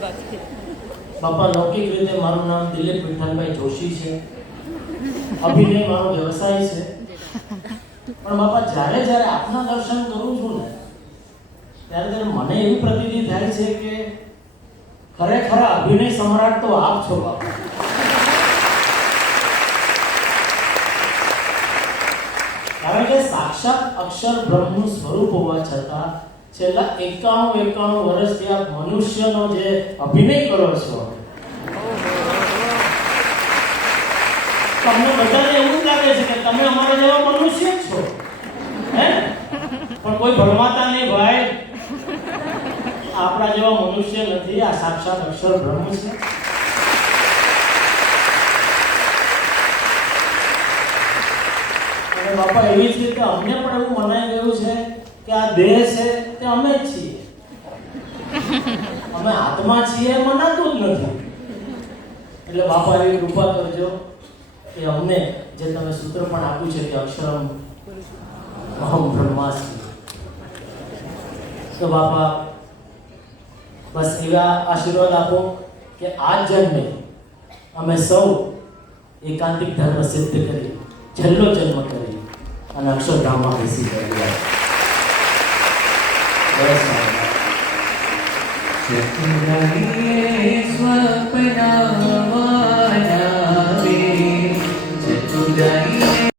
બાપા લૌકિક રીતે મારું નામ દિલીપ વિઠ્ઠલભાઈ જોશી છે, અભિનય મારો વ્યવસાય છે, પણ બાપા જ્યારે જ્યારે આપના દર્શન કરું છું ને ત્યારે મને એવી પ્રતીતિ થાય છે કે ખરેખર અભિનય સમ્રાટ તો આપ છો બાપા. કારણ કે સાક્ષાત અક્ષર બ્રહ્મનું સ્વરૂપ હોવા છતાં છેલ્લા 91 વર્ષથી આપ મનુષ્યનો જે અભિનય કરો છો, તમને બધાને એવું જ લાગે છે કે તમે અમારા જેવા મનુષ્ય જ છો, હે? પણ કોઈ ભણવાતા નહીં ભાઈ, આપણા જેવા મનુષ્ય નથી, આ સાક્ષાત અક્ષર બ્રહ્મ છે. અને બાપા એવી જ રીતે અમને પણ એવું મનાઈ ગયું છે કે આ દેહ છે તે અમે જ છીએ, અમે આત્મા છીએ મનાતું જ નથી. એટલે બાપા એવી કૃપા કરજો કે અમને જે તમે સૂત્ર પણ આપ્યું છે કે અક્ષરમ અહમ બ્રહ્માસ્મિ, તો બાપા બસ એવા આશીર્વાદ આપો કે આ જન્મે અમે સૌ એકાંતિક ધર્મ સિદ્ધ કરી છેલ્લો જન્મ કરી અને અક્ષરધામમાં બેસી ગયા. સ્વપ્ન